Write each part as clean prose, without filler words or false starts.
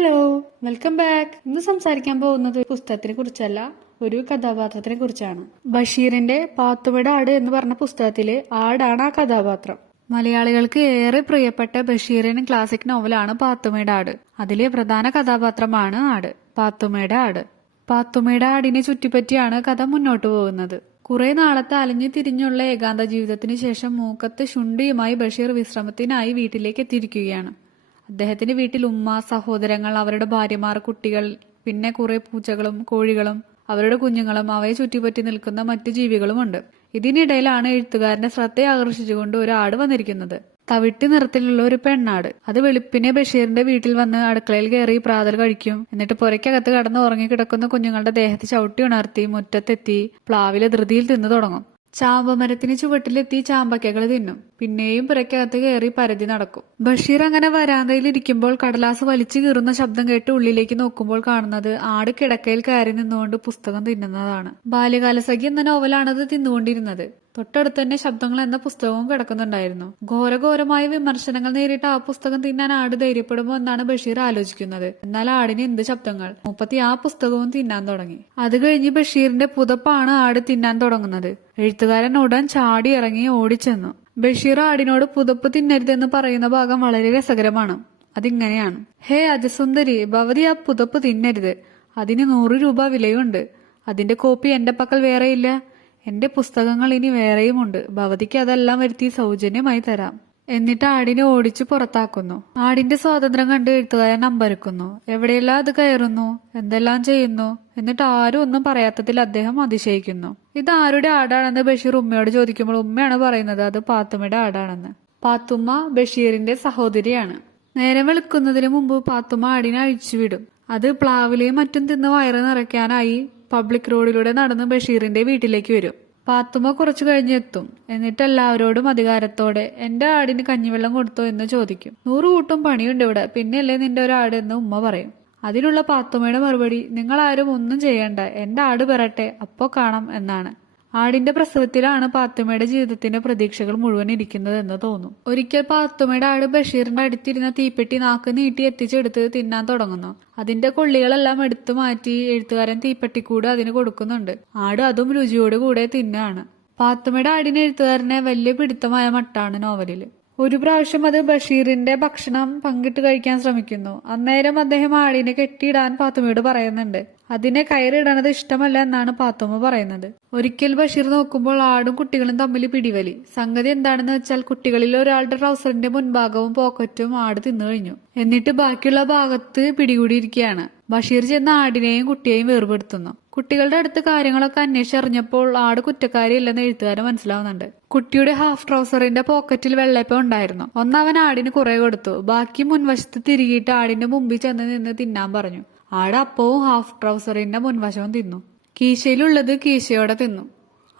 Hello, welcome back. ഇന്ന് സംസാരിക്കാൻ പോകുന്നത് ഒരു പുസ്തകത്തിനെ കുറിച്ചല്ല, ഒരു കഥാപാത്രത്തിനെ കുറിച്ചാണ്. ബഷീറിന്റെ പാത്തുമ്മയുടെ ആട് എന്ന് പറഞ്ഞ പുസ്തകത്തിലെ ആടാണ് ആ കഥാപാത്രം. മലയാളികൾക്ക് ഏറെ പ്രിയപ്പെട്ട ബഷീറിന്റെ ക്ലാസിക് നോവലാണ് പാത്തുമ്മയുടെ ആട്. അതിലെ പ്രധാന കഥാപാത്രമാണ് ആട്, പാത്തുമ്മയുടെ ആട്. പാത്തുമ്മയുടെ ആടിനെ ചുറ്റിപ്പറ്റിയാണ് കഥ മുന്നോട്ടു പോകുന്നത്. കുറെ നാളത്തെ അലഞ്ഞു തിരിഞ്ഞുള്ള ഏകാന്ത ജീവിതത്തിന് ശേഷം മൂക്കത്ത് ശുണ്ഠിയുമായി ബഷീർ വിശ്രമത്തിനായി വീട്ടിലേക്ക് എത്തിയിരിക്കുകയാണ്. അദ്ദേഹത്തിന്റെ വീട്ടിൽ ഉമ്മ, സഹോദരങ്ങൾ, അവരുടെ ഭാര്യമാർ, കുട്ടികൾ, പിന്നെ കുറെ പൂച്ചകളും കോഴികളും അവരുടെ കുഞ്ഞുങ്ങളും അവയെ ചുറ്റിപ്പറ്റി നിൽക്കുന്ന മറ്റു ജീവികളുമുണ്ട്. ഇതിനിടയിലാണ് എഴുത്തുകാരന്റെ ശ്രദ്ധ ആകർഷിച്ചുകൊണ്ട് ഒരു ആട് വന്നിരിക്കുന്നത്. തവിട്ട് നിറത്തിലുള്ള ഒരു പെണ്ണാട്. അത് വെളുപ്പിനെ ബഷീറിന്റെ വീട്ടിൽ വന്ന് അടുക്കളയിൽ കയറി പ്രാതൽ കഴിക്കും. എന്നിട്ട് പുരയ്ക്കകത്ത് കടന്ന് ഉറങ്ങിക്കിടക്കുന്ന കുഞ്ഞുങ്ങളുടെ ദേഹത്ത് ചവിട്ടി ഉണർത്തി മുറ്റത്തെത്തി പ്ലാവിലെ ധൃതിയിൽ തിന്നു തുടങ്ങും. ചാമ്പമരത്തിന് ചുവട്ടിലെത്തി ചാമ്പക്കകൾ തിന്നും. പിന്നെയും പുരയ്ക്കകത്ത് കയറി പരതി നടക്കും. ബഷീർ അങ്ങനെ വരാന്തയിൽ ഇരിക്കുമ്പോൾ കടലാസ് വലിച്ചു കീറുന്ന ശബ്ദം കേട്ട് ഉള്ളിലേക്ക് നോക്കുമ്പോൾ കാണുന്നത് ആട് കിടക്കയിൽ കയറി നിന്നുകൊണ്ട് പുസ്തകം തിന്നുന്നതാണ്. ബാല്യകാലസഖി എന്ന നോവലാണത് തിന്നുകൊണ്ടിരുന്നത്. തൊട്ടടുത്ത് തന്നെ ശബ്ദങ്ങൾ എന്ന പുസ്തകവും കിടക്കുന്നുണ്ടായിരുന്നു. ഘോരഘോരമായ വിമർശനങ്ങൾ നേരിട്ട് ആ പുസ്തകം തിന്നാൻ ആട് ധൈര്യപ്പെടുമോ എന്നാണ് ബഷീർ ആലോചിക്കുന്നത്. എന്നാൽ ആടിന് എന്ത് ശബ്ദങ്ങൾ! മുപ്പത്തി ആ പുസ്തകവും തിന്നാൻ തുടങ്ങി. അത് കഴിഞ്ഞ് ബഷീറിന്റെ പുതപ്പാണ് ആട് തിന്നാൻ തുടങ്ങുന്നത്. എഴുത്തുകാരൻ ഉടൻ ചാടി ഇറങ്ങി ഓടിച്ചെന്നു. ബഷീർ ആടിനോട് പുതപ്പ് തിന്നരുതെന്ന് പറയുന്ന ഭാഗം വളരെ രസകരമാണ്. അതിങ്ങനെയാണ്: ഹേ അജസുന്ദരി, ഭവതി ആ പുതപ്പ് തിന്നരുത്. അതിന് 100 രൂപ വിലയുണ്ട്. അതിന്റെ കോപ്പി എന്റെ പക്കൽ വേറെയില്ല. എന്റെ പുസ്തകങ്ങൾ ഇനി വേറെയുമുണ്ട്. ഭവതിക്ക് അതെല്ലാം വരുത്തി സൗജന്യമായി തരാം. എന്നിട്ട് ആടിനെ ഓടിച്ചു പുറത്താക്കുന്നു. ആടിന്റെ സ്വാതന്ത്ര്യം കണ്ട് എഴുത്തുകാരൻ അമ്പരക്കുന്നു. എവിടെയെല്ലാം അത് കയറുന്നു, എന്തെല്ലാം ചെയ്യുന്നു, എന്നിട്ട് ആരും ഒന്നും പറയാത്തതിൽ അദ്ദേഹം അതിശയിക്കുന്നു. ഇത് ആരുടെ ആടാണെന്ന് ബഷീർ ഉമ്മയോട് ചോദിക്കുമ്പോൾ ഉമ്മയാണ് പറയുന്നത് അത് പാത്തുമ്മയുടെ ആടാണെന്ന്. പാത്തുമ്മ ബഷീറിന്റെ സഹോദരിയാണ്. നേരം വെളുക്കുന്നതിന് മുമ്പ് പാത്തുമ്മ ആടിനെ അഴിച്ചുവിടും. അത് പ്ലാവിലെയും മറ്റും തിന്ന് വയറ് നിറയ്ക്കാനായി പബ്ലിക് റോഡിലൂടെ നടന്ന് ബഷീറിന്റെ വീട്ടിലേക്ക് വരും. പാത്തുമ്മ കുറച്ചു കഴിഞ്ഞ് എത്തും. എന്നിട്ട് എല്ലാവരോടും അധികാരത്തോടെ എന്റെ ആടിന് കഞ്ഞിവെള്ളം കൊടുത്തോ എന്ന് ചോദിക്കും. 100 കൂട്ടം പണിയുണ്ട് ഇവിടെ, പിന്നെയല്ലേ നിന്റെ ഒരു ആട് എന്ന് ഉമ്മ പറയും. അതിലുള്ള പാത്തുമ്മയുടെ മറുപടി, നിങ്ങളാരും ഒന്നും ചെയ്യണ്ട, എന്റെ ആട് പെറട്ടെ, അപ്പോ കാണാം എന്നാണ്. ആടിന്റെ പ്രസവത്തിലാണ് പാത്തുമ്മയുടെ ജീവിതത്തിന്റെ പ്രതീക്ഷകൾ മുഴുവൻ ഇരിക്കുന്നത് എന്ന് തോന്നും. ഒരിക്കൽ പാത്തുമ്മയുടെ ആട് ബഷീറിന്റെ അടുത്തിരുന്ന തീപ്പെട്ടി നാക്ക് നീട്ടി എത്തിച്ചെടുത്ത് തിന്നാൻ തുടങ്ങുന്നു. അതിന്റെ കൊള്ളികളെല്ലാം എടുത്തു മാറ്റി എഴുത്തുകാരൻ തീപ്പെട്ടിക്കൂട് അതിന് കൊടുക്കുന്നുണ്ട്. ആട് അതും രുചിയോടുകൂടെ തിന്നാണ്. പാത്തുമ്മയുടെ ആടിന് എഴുത്തുകാരനെ വലിയ പിടുത്തമായ മട്ടാണ് നോവലില്. ഒരു പ്രാവശ്യം അത് ബഷീറിന്റെ ഭക്ഷണം പങ്കിട്ട് കഴിക്കാൻ ശ്രമിക്കുന്നു. അന്നേരം അദ്ദേഹം ആടിനെ കെട്ടിയിടാൻ പാത്തുമ്മയോട് പറയുന്നുണ്ട്. അതിനെ കയറിടണത് ഇഷ്ടമല്ല എന്നാണ് പാത്തുമ്മ പറയുന്നത്. ഒരിക്കൽ ബഷീർ നോക്കുമ്പോൾ ആടും കുട്ടികളും തമ്മിൽ പിടിവലി. സംഗതി എന്താണെന്ന് വെച്ചാൽ കുട്ടികളിൽ ഒരാളുടെ ട്രൗസറിന്റെ മുൻഭാഗവും പോക്കറ്റും ആട് തിന്നു കഴിഞ്ഞു. എന്നിട്ട് ബാക്കിയുള്ള ഭാഗത്ത് പിടികൂടിയിരിക്കുകയാണ്. ബഷീർ ചെന്ന് ആടിനെയും കുട്ടിയെയും വേർപെടുത്തുന്നു. കുട്ടികളുടെ അടുത്ത് കാര്യങ്ങളൊക്കെ അന്വേഷിച്ചറിഞ്ഞപ്പോൾ ആട് കുറ്റക്കാരിയല്ലെന്ന് എഴുത്തുകാരൻ മനസ്സിലാവുന്നുണ്ട്. കുട്ടിയുടെ ഹാഫ് ട്രൗസറിന്റെ പോക്കറ്റിൽ വെള്ളയപ്പം ഉണ്ടായിരുന്നു. ഒന്നവൻ ആടിന് കുറെ കൊടുത്തു. ബാക്കി മുൻവശത്ത് തിരികിയിട്ട് ആടിന്റെ മുമ്പിൽ ചെന്ന് നിന്ന് തിന്നാൻ പറഞ്ഞു. ആട് അപ്പവും ഹാഫ് ട്രൗസറിന്റെ മുൻവശവും തിന്നു. കീശയിലുള്ളത് കീശയോടെ തിന്നു.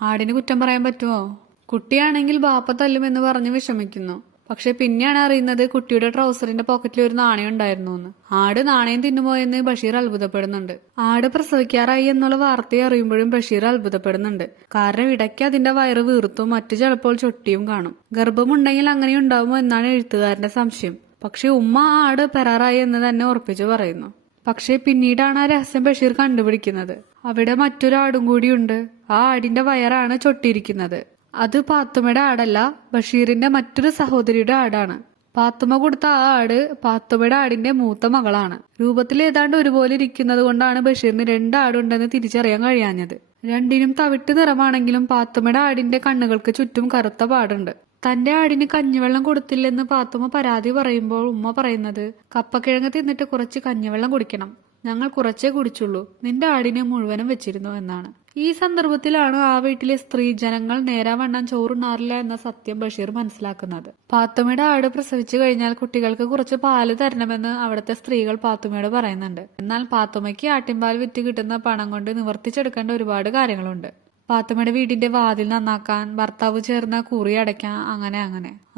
ആടിന് കുറ്റം പറയാൻ പറ്റുമോ? കുട്ടിയാണെങ്കിൽ ബാപ്പ തല്ലുമെന്ന് പറഞ്ഞ് വിഷമിക്കുന്നു. പക്ഷെ പിന്നെയാണ് അറിയുന്നത് കുട്ടിയുടെ ട്രൗസറിന്റെ പോക്കറ്റിൽ ഒരു നാണയം ഉണ്ടായിരുന്നു എന്ന്. ആട് നാണയം തിന്നുമോ എന്ന് ബഷീർ അത്ഭുതപ്പെടുന്നുണ്ട്. ആട് പ്രസവിക്കാറായി എന്നുള്ള വാർത്തയെ അറിയുമ്പോഴും ബഷീർ അത്ഭുതപ്പെടുന്നുണ്ട്. കാരണം ഇടയ്ക്ക് അതിന്റെ വയറ് വീർത്തും മറ്റു ചിലപ്പോൾ ചൊട്ടിയും കാണും. ഗർഭമുണ്ടെങ്കിൽ അങ്ങനെ ഉണ്ടാവുമോ എന്നാണ് എഴുത്തുകാരന്റെ സംശയം. പക്ഷെ ഉമ്മ ആട് പെറാറായി എന്ന് തന്നെ ഉറപ്പിച്ചു പറയുന്നു. പക്ഷെ പിന്നീടാണ് ആ രഹസ്യം ബഷീർ കണ്ടുപിടിക്കുന്നത്. അവിടെ മറ്റൊരാടും കൂടിയുണ്ട്. ആ ആടിന്റെ വയറാണ് ചൊട്ടിയിരിക്കുന്നത്. അത് പാത്തുമ്മയുടെ ആടല്ല, ബഷീറിന്റെ മറ്റൊരു സഹോദരിയുടെ ആടാണ്. പാത്തുമ്മ കൊടുത്ത ആ ആട് പാത്തുമ്മയുടെ ആടിന്റെ മൂത്ത മകളാണ്. രൂപത്തിൽ ഏതാണ്ട് ഒരുപോലെ ഇരിക്കുന്നത് കൊണ്ടാണ് ബഷീറിന് 2 ആടുണ്ടെന്ന് തിരിച്ചറിയാൻ കഴിയാഞ്ഞത്. രണ്ടിനും തവിട്ട് നിറമാണെങ്കിലും പാത്തുമ്മയുടെ ആടിന്റെ കണ്ണുകൾക്ക് ചുറ്റും കറുത്ത പാടുണ്ട്. തന്റെ ആടിന് കഞ്ഞിവെള്ളം കൊടുത്തില്ലെന്ന് പാത്തുമ്മ പരാതി പറയുമ്പോൾ ഉമ്മ പറയുന്നത്, കപ്പക്കിഴങ്ങ് തിന്നിട്ട് കുറച്ച് കഞ്ഞിവെള്ളം കുടിക്കണം, ഞങ്ങൾ കുറച്ചേ കുടിച്ചുള്ളൂ, നിന്റെ ആടിനെ മുഴുവനും വെച്ചിരുന്നു എന്നാണ്. ഈ സന്ദർഭത്തിലാണ് ആ വീട്ടിലെ സ്ത്രീ ജനങ്ങൾ നേരാവണ്ണം ചോറുണ്ണാറില്ല എന്ന സത്യം ബഷീർ മനസ്സിലാക്കുന്നത്. പാത്തുമ്മയുടെ ആട് പ്രസവിച്ചു കഴിഞ്ഞാൽ കുട്ടികൾക്ക് കുറച്ച് പാല് തരണമെന്ന് അവിടുത്തെ സ്ത്രീകൾ പാത്തുമ്മയോട് പറയുന്നുണ്ട്. എന്നാൽ പാത്തുമ്മയ്ക്ക് ആട്ടിൻപാൽ വിറ്റ് കിട്ടുന്ന പണം കൊണ്ട് നിവർത്തിച്ചെടുക്കേണ്ട ഒരുപാട് കാര്യങ്ങളുണ്ട്. പാത്തുമ്മയുടെ വീടിന്റെ വാതിൽ നന്നാക്കാൻ, ഭർത്താവ് ചേർന്ന കുറി അടയ്ക്കാൻ, അങ്ങനെ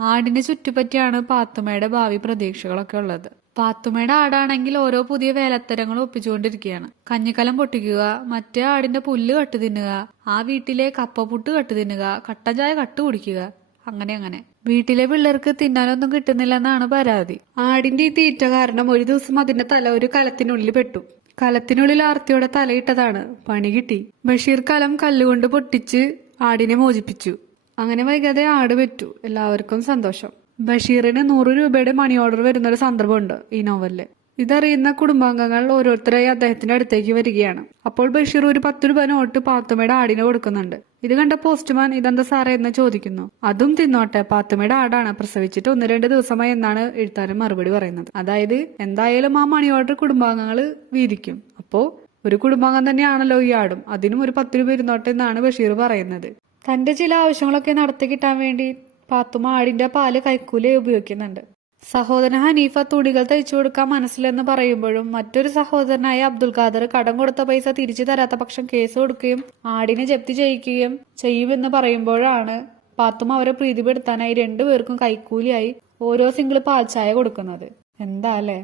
ആടിനെ ചുറ്റുപറ്റിയാണ് പാത്തുമ്മയുടെ ഭാവി പ്രതീക്ഷകളൊക്കെ ഉള്ളത്. പാത്തുമ്മയുടെ ആടാണെങ്കിൽ ഓരോ പുതിയ വേലത്തരങ്ങൾ ഒപ്പിച്ചുകൊണ്ടിരിക്കുകയാണ്. കഞ്ഞിക്കലം പൊട്ടിക്കുക, മറ്റേ ആടിന്റെ പുല്ല് കട്ടു തിന്നുക, ആ വീട്ടിലെ കപ്പപ്പുട്ട് കട്ടു തിന്നുക, കട്ടൻ ചായ കട്ടു കുടിക്കുക. അങ്ങനെ വീട്ടിലെ പിള്ളേർക്ക് തിന്നാനൊന്നും കിട്ടുന്നില്ലെന്നാണ് പരാതി. ആടിന്റെ ഈ തീറ്റ കാരണം ഒരു ദിവസം അതിന്റെ തല ഒരു കലത്തിനുള്ളിൽ പെട്ടു. കലത്തിനുള്ളിൽ ആർത്തിയോടെ തലയിട്ടതാണ്. പണി കിട്ടി. ബഷീർ കലം കല്ലുകൊണ്ട് പൊട്ടിച്ച് ആടിനെ മോചിപ്പിച്ചു. അങ്ങനെ വൈകാതെ ആട് പെറ്റു. എല്ലാവർക്കും സന്തോഷം. ബഷീറിന് 100 രൂപയുടെ മണി ഓർഡർ വരുന്നൊരു സന്ദർഭമുണ്ട് ഈ നോവലില്. ഇതറിയുന്ന കുടുംബാംഗങ്ങൾ ഓരോരുത്തരായി അദ്ദേഹത്തിന്റെ അടുത്തേക്ക് വരികയാണ്. അപ്പോൾ ബഷീർ ഒരു 10 രൂപ നോട്ട് പാത്തുമ്മയുടെ ആടിനെ കൊടുക്കുന്നുണ്ട്. ഇത് കണ്ട പോസ്റ്റ്മാൻ ഇതെന്താ സാറേ എന്ന് ചോദിക്കുന്നു. അതും തിന്നോട്ടെ, പാത്തുമ്മയുടെ ആടാണ്, പ്രസവിച്ചിട്ട് 1-2 ദിവസമായി എന്നാണ് എഴുത്താരൻ മറുപടി പറയുന്നത്. അതായത് എന്തായാലും ആ മണി ഓർഡർ കുടുംബാംഗങ്ങൾ വീതിക്കും. അപ്പോ ഒരു കുടുംബാംഗം തന്നെയാണല്ലോ ഈ ആടും, അതിനും ഒരു 10 രൂപ ഇരുന്നോട്ടെ എന്നാണ് ബഷീർ പറയുന്നത്. തന്റെ ചില ആവശ്യങ്ങളൊക്കെ നടത്തി കിട്ടാൻ വേണ്ടി പാത്തുമ്മ ആടിന്റെ പാല് കൈക്കൂലിയായി ഉപയോഗിക്കുന്നുണ്ട്. സഹോദരൻ ഹനീഫ തുണികൾ തയ്ച്ചു കൊടുക്കാൻ മനസ്സിലെന്ന് പറയുമ്പോഴും മറ്റൊരു സഹോദരനായ അബ്ദുൽ ഖാദർ കടം കൊടുത്ത പൈസ തിരിച്ചു തരാത്ത പക്ഷം കേസ് കൊടുക്കുകയും ആടിനെ ജപ്തി ചെയ്യിക്കുകയും ചെയ്യുമെന്ന് പറയുമ്പോഴാണ് പാത്തുമ്മ അവരെ പ്രീതിപ്പെടുത്താനായി 2 പേർക്കും കൈക്കൂലിയായി ഓരോ സിംഗിൾ പാൽച്ചായ കൊടുക്കുന്നത്. എന്താ അല്ലേ?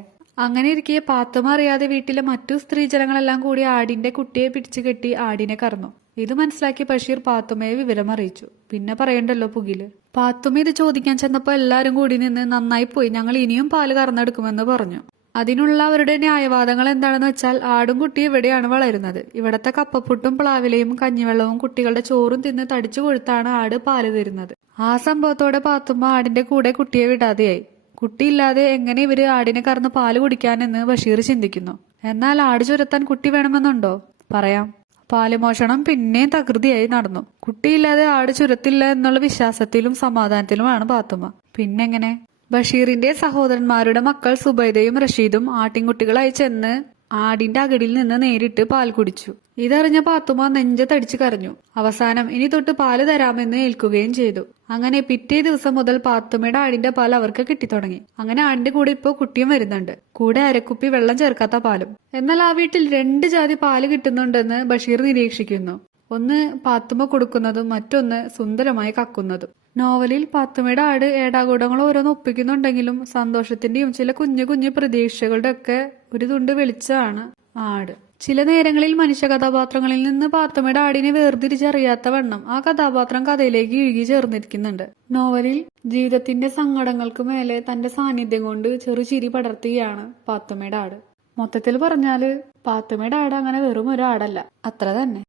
അങ്ങനെ ഇരിക്കെ പാത്തുമ്മ അറിയാതെ വീട്ടിലെ മറ്റു സ്ത്രീജനങ്ങളെല്ലാം കൂടി ആടിന്റെ കുട്ടിയെ പിടിച്ചു കെട്ടി ആടിനെ കറന്നു. ഇത് മനസ്സിലാക്കി ബഷീർ പാത്തുമ്മയെ വിവരം അറിയിച്ചു. പിന്നെ പറയണ്ടല്ലോ പുകില്. പാത്തുമ്മ ഇത് ചോദിക്കാൻ ചെന്നപ്പോ എല്ലാരും കൂടി നിന്ന് നന്നായി പോയി, ഞങ്ങൾ ഇനിയും പാല് കറന്നെടുക്കുമെന്ന് പറഞ്ഞു. അതിനുള്ള അവരുടെ ന്യായവാദങ്ങൾ എന്താണെന്ന് വെച്ചാൽ ആടും കുട്ടി ഇവിടെയാണ് വളരുന്നത്. ഇവിടത്തെ കപ്പപ്പുട്ടും പ്ലാവിലയും കഞ്ഞിവെള്ളവും കുട്ടികളുടെ ചോറും തിന്ന് തടിച്ചു കൊഴുത്താണ് ആട് പാല് തരുന്നത്. ആ സംഭവത്തോടെ പാത്തുമ്മ ആടിന്റെ കൂടെ കുട്ടിയെ വിടാതെയായി. കുട്ടിയില്ലാതെ എങ്ങനെ ഇവര് ആടിനെ കറന്ന് പാല് കുടിക്കാനെന്ന് ബഷീർ ചിന്തിക്കുന്നു. എന്നാൽ ആട് ചുരത്താൻ കുട്ടി വേണമെന്നുണ്ടോ? പറയാം. പാലുമോഷണം പിന്നെയും തകൃതിയായി നടന്നു. കുട്ടിയില്ലാതെ ആട് ചുരത്തില്ല എന്നുള്ള വിശ്വാസത്തിലും സമാധാനത്തിലുമാണ് പാത്തുമ്മ. പിന്നെങ്ങനെ? ബഷീറിന്റെ സഹോദരന്മാരുടെ മക്കൾ സുബൈദയും റഷീദും ആട്ടിൻകുട്ടികളായി ചെന്ന് ആടിന്റെ അകടിയിൽ നിന്ന് നേരിട്ട് പാൽ കുടിച്ചു. ഇതറിഞ്ഞ പാത്തുമ്മ നെഞ്ചത്തടിച്ചു കരഞ്ഞു. അവസാനം ഇനി തൊട്ട് പാല് തരാമെന്ന് ഏൽക്കുകയും ചെയ്തു. അങ്ങനെ പിറ്റേ ദിവസം മുതൽ പാത്തുമ്മയുടെ ആടിന്റെ പാൽ അവർക്ക് കിട്ടിത്തുടങ്ങി. അങ്ങനെ ആടിന്റെ കൂടെ ഇപ്പോ കുട്ടിയും വരുന്നുണ്ട്, കൂടെ അരക്കുപ്പി വെള്ളം ചേർക്കാത്ത പാലും. എന്നാൽ ആ വീട്ടിൽ 2 ജാതി പാല് കിട്ടുന്നുണ്ടെന്ന് ബഷീർ നിരീക്ഷിക്കുന്നു. ഒന്ന് പാത്തുമ്മ കൊടുക്കുന്നതും മറ്റൊന്ന് സുന്ദരമായി കക്കുന്നതും. നോവലിൽ പാത്തുമ്മയുടെ ആട് ഏടാകൂടങ്ങൾ ഓരോന്ന് ഒപ്പിക്കുന്നുണ്ടെങ്കിലും സന്തോഷത്തിന്റെയും ചില കുഞ്ഞു കുഞ്ഞു പ്രതീക്ഷകളുടെ ഒക്കെ ഒരു തുണ്ട് വെളിച്ചമാണ് ആട്. ചില നേരങ്ങളിൽ മനുഷ്യ കഥാപാത്രങ്ങളിൽ നിന്ന് പാത്തുമ്മയുടെ ആടിനെ വേർതിരിച്ചറിയാത്ത വണ്ണം ആ കഥാപാത്രം കഥയിലേക്ക് ഇഴുകി ചേർന്നിരിക്കുന്നുണ്ട്. നോവലിൽ ജീവിതത്തിന്റെ സങ്കടങ്ങൾക്ക് മേലെ തന്റെ സാന്നിധ്യം കൊണ്ട് ചെറുചിരി പടർത്തുകയാണ് പാത്തുമ്മയുടെ ആട്. മൊത്തത്തിൽ പറഞ്ഞാല് പാത്തുമ്മയുടെ ആട് അങ്ങനെ വെറും ഒരു ആടല്ല, അത്ര തന്നെ.